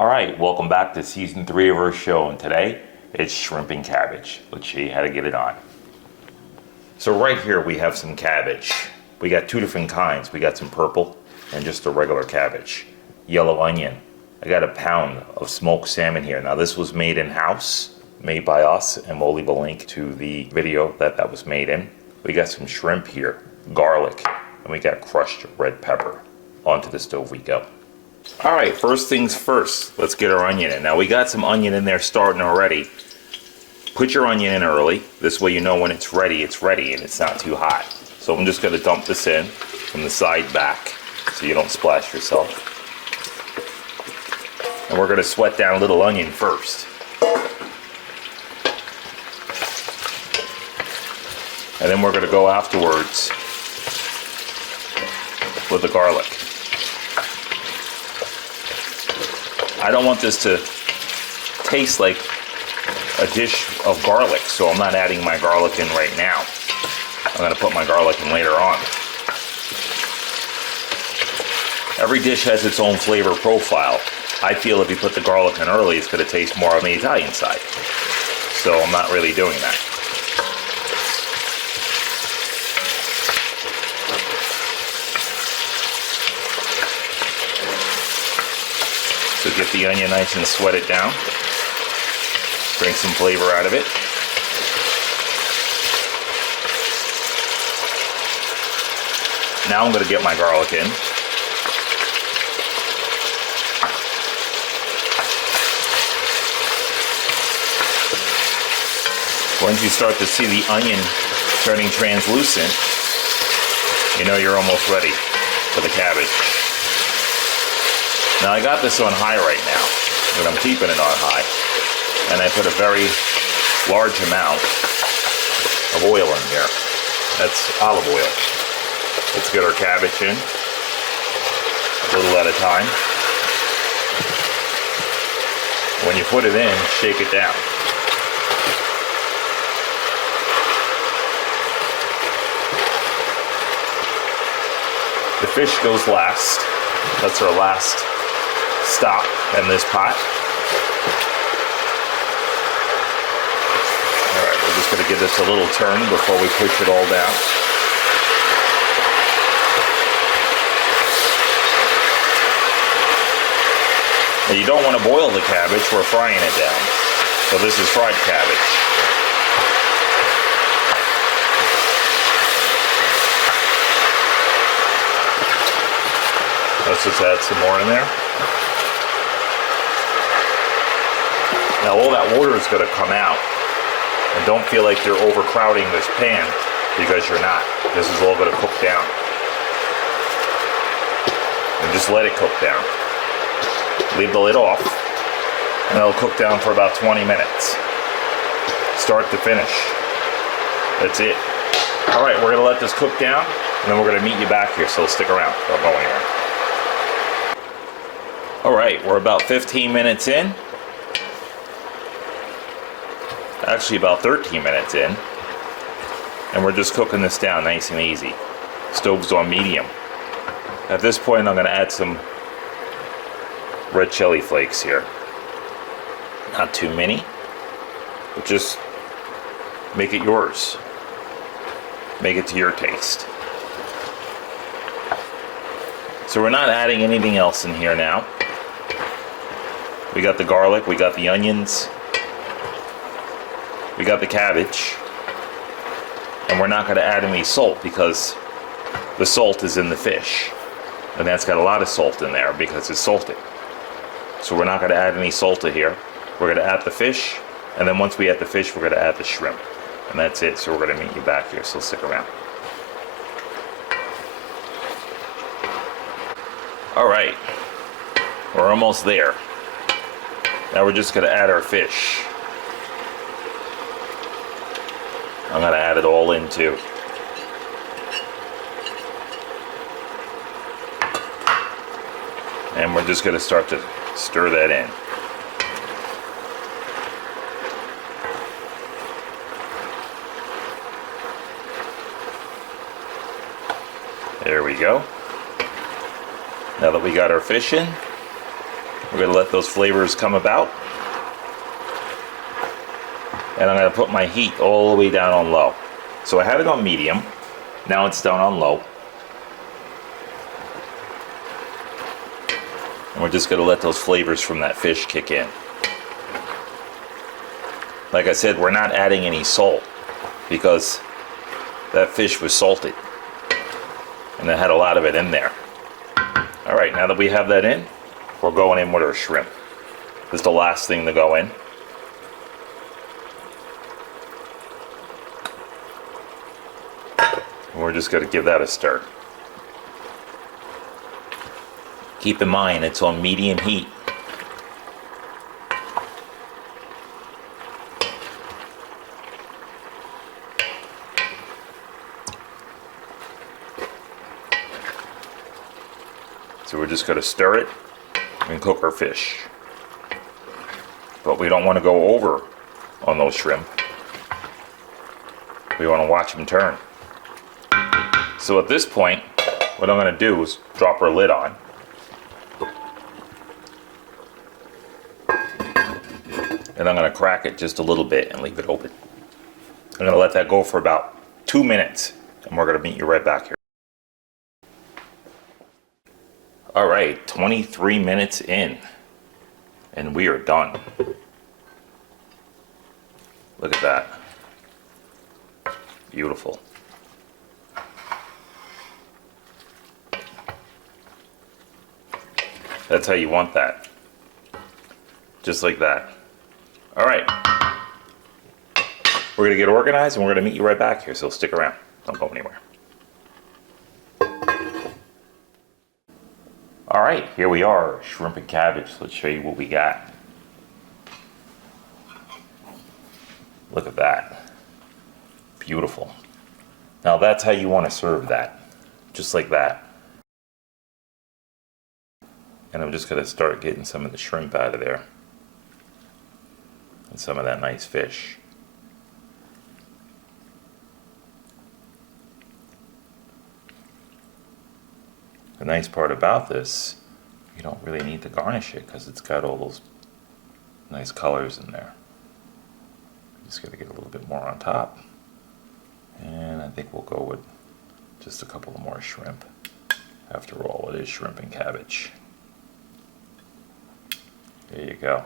All right, welcome back to season 3 of our show, and today it's shrimp and cabbage. Let's show you how to get it on. So right here we have some cabbage. We got two different kinds. We got some purple and just a regular cabbage. Yellow onion. I got a pound of smoked salmon here. Now this was made in-house, made by us, and we'll leave a link to the video that was made in. We got some shrimp here, garlic, and we got crushed red pepper. Onto the stove we go. All right, first things first, let's get our onion in. Now we got some onion in there starting already. Put your onion in early. This way you know when it's ready and it's not too hot. So I'm just gonna dump this in from the side back so you don't splash yourself. And we're gonna sweat down a little onion first. And then we're gonna go afterwards with the garlic. I don't want this to taste like a dish of garlic, so I'm not adding my garlic in right now. I'm going to put my garlic in later on. Every dish has its own flavor profile. I feel if you put the garlic in early, it's going to taste more on the Italian side. So I'm not really doing that. So get the onion nice and sweat it down. Bring some flavor out of it. Now I'm going to get my garlic in. Once you start to see the onion turning translucent, you know you're almost ready for the cabbage. Now I got this on high right now, but I'm keeping it on high. And I put a very large amount of oil in here. That's olive oil. Let's get our cabbage in, a little at a time. When you put it in, shake it down. The fish goes last. That's our last stop in this pot. Alright, we're just going to give this a little turn before we push it all down. Now you don't want to boil the cabbage, we're frying it down. So this is fried cabbage. Let's just add some more in there. Now all that water is going to come out. And don't feel like you're overcrowding this pan, because you're not. This is all going to cook down. And just let it cook down. Leave the lid off, and it'll cook down for about 20 minutes. Start to finish. That's it. All right, we're going to let this cook down, and then we're going to meet you back here, so stick around. Don't go anywhere. All right, we're about 15 minutes in. Actually about 13 minutes in. And we're just cooking this down nice and easy. Stove's on medium. At this point, I'm going to add some red chili flakes here. Not too many, but just make it yours. Make it to your taste. So we're not adding anything else in here now. We got the garlic, we got the onions, we got the cabbage, and we're not going to add any salt because the salt is in the fish, and that's got a lot of salt in there because it's salted. So we're not going to add any salt to here. We're going to add the fish, and then once we add the fish, we're going to add the shrimp, and that's it. So we're going to meet you back here, so stick around. All right, we're almost there. Now we're just going to add our fish. I'm going to add it all in too. And we're just going to start to stir that in. There we go. Now that we got our fish in, We're gonna let those flavors come about. And I'm gonna put my heat all the way down on low. So I had it on medium, now it's down on low. And we're just gonna let those flavors from that fish kick in. Like I said, we're not adding any salt because that fish was salted. And it had a lot of it in there. All right, now that we have that in, we're going in with our shrimp. This is the last thing to go in. And we're just gonna give that a stir. Keep in mind, it's on medium heat. So we're just gonna stir it and cook our fish. But we don't wanna go over on those shrimp. We wanna watch them turn. So at this point, what I'm gonna do is drop our lid on. And I'm gonna crack it just a little bit and leave it open. I'm gonna let that go for about 2 minutes, and we're gonna meet you right back here. All right, 23 minutes in, and we are done. Look at that. Beautiful. That's how you want that. Just like that. All right. We're gonna get organized and we're gonna meet you right back here, so stick around. Don't go anywhere. All right, here we are, shrimp and cabbage. Let's show you what we got. Look at that. Beautiful. Now that's how you want to serve that. Just like that. And I'm just gonna start getting some of the shrimp out of there. And some of that nice fish. The nice part about this, you don't really need to garnish it because it's got all those nice colors in there. Just gotta get a little bit more on top. And I think we'll go with just a couple more shrimp. After all, it is shrimp and cabbage. There you go.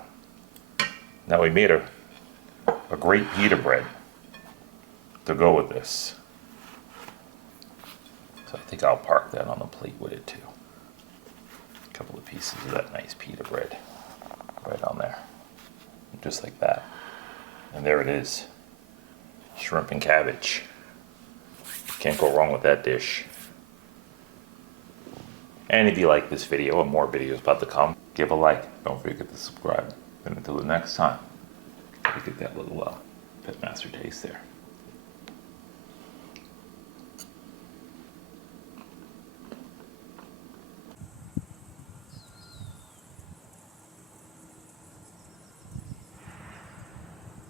Now we made a great pita bread to go with this. So I think I'll park that on the plate with it too. A couple of pieces of that nice pita bread right on there. Just like that. And there it is. Shrimp and cabbage. Can't go wrong with that dish. And if you like this video and more videos about to come, give a like. Don't forget to subscribe. And until the next time, you get that little Pitmaster taste there.